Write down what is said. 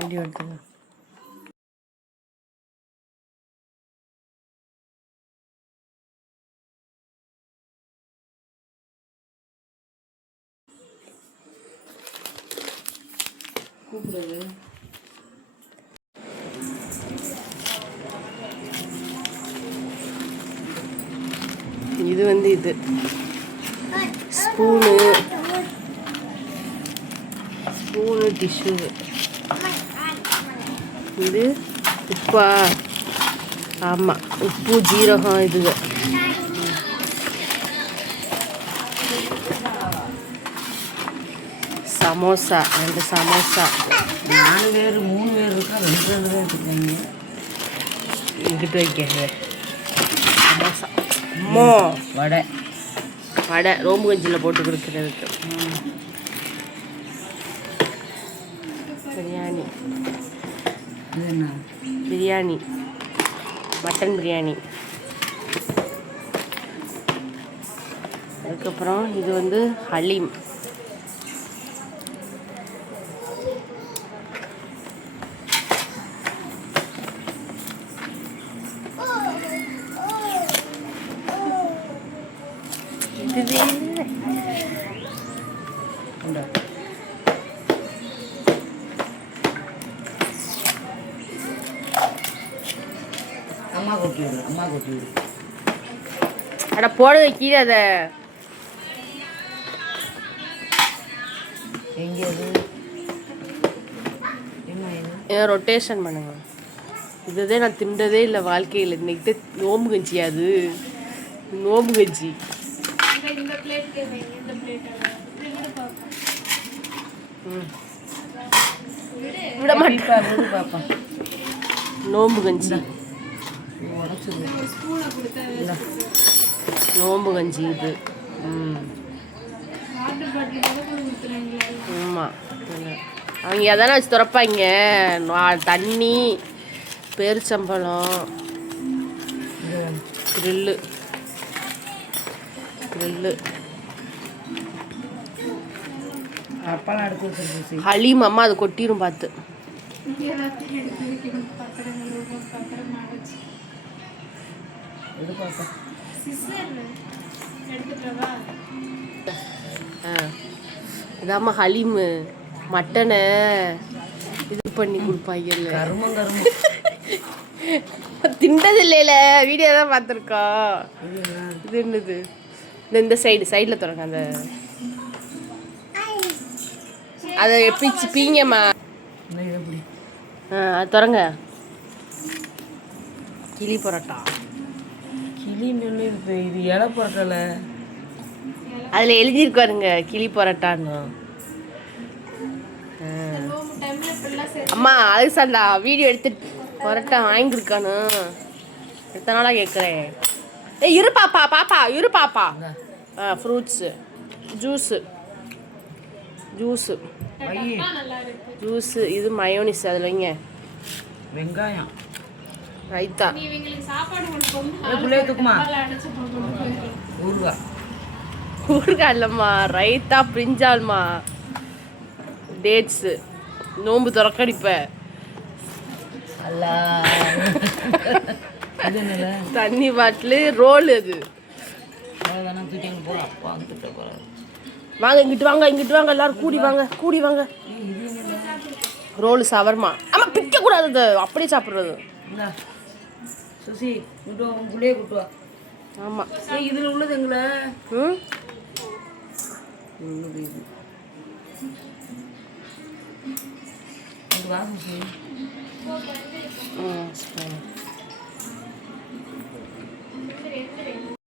Video எடுத்துங்க. கூப்பிடுது. இது வந்து இது ஸ்பூனு டிஷ்யூ. இது உப்பா? ஆமாம், உப்பு ஜீரகம். இதுங்க சமோசா, 2 சமோசா. 4 பேர் 3 பேர் இருக்கா, 2 தான் எடுத்துக்காங்க. இங்கிட்டு வைக்கிறது சமோசா. வடை ரோம்பு கஞ்சியில் போட்டு கொடுக்குறதுக்கு. பிரியாணி மட்டன் பிரியாணி. அதுக்கப்புறம் இது வந்து ஹலீம். இதுவே அம்மா கொட்டி விடு. அட போட வைக்கிற அதை எங்கே ரொட்டேஷன் பண்ணுங்க. இதுதான் நான் தின்றதே இல்லை வாழ்க்கையில். இன்னைக்கு நோம்பு கஞ்சி. அது நோம்பு கஞ்சி. விட மாட்டேன் பாப்பா. நோம்பு கஞ்சி, நோம்பு கஞ்சி இது. ஆமாம், அவங்க எதானே வச்சு திறப்பாங்க. தண்ணி, பேரிச்சம்பழம், கிரில்லு. அப்பெல்லாம் எடுத்து ஹலீம். அம்மா அதை கொட்டிடும் பார்த்து. இதாம்மா ஹலீமு. மட்டனை இது பண்ணி கொடுப்பாங்கல்ல. திண்டது இல்லைல, வீடியோ தான் பார்த்துருக்கோம். இது என்னது? இந்த சைடில் தொடங்க. அந்த அதை பிச்சு பீங்கம்மா. அது தொடங்க. கிளி பரோட்டா. கிளின்னு இப்போ இது இலை பரோட்டால அதில் எழுதியிருக்காருங்க கிளி பரோட்டான்னு. அம்மா அதுக்கு சார்ந்தா வீடியோ எடுத்துட்டு பரோட்டா வாங்கியிருக்கானு எத்தனை நாளாக கேட்குறேன். இரு பாப்பா. Fruits, juice. இது மயோனிஸ். அதில் வைங்க. வெங்காயம், ரைத்தா, ஊறுகாய் இல்லைம்மா, ரைத்தா, பிரிஞ்சால்மா, டேட்ஸு. நோம்பு திறக்கடிப்ப தண்ணி பாட்டிலு, ரோல். அது வாங்க, இங்கிட்டு வாங்க எல்லாரும் கூடி வாங்க. Roll, shawarma. ஆமாம், பிடிக்கக்கூடாது, அப்படியே சாப்பிட்றது. சுசி புள்ளைய கூட்டுவா. ஆமாம், இதில் உள்ளது எங்களை வாங்க.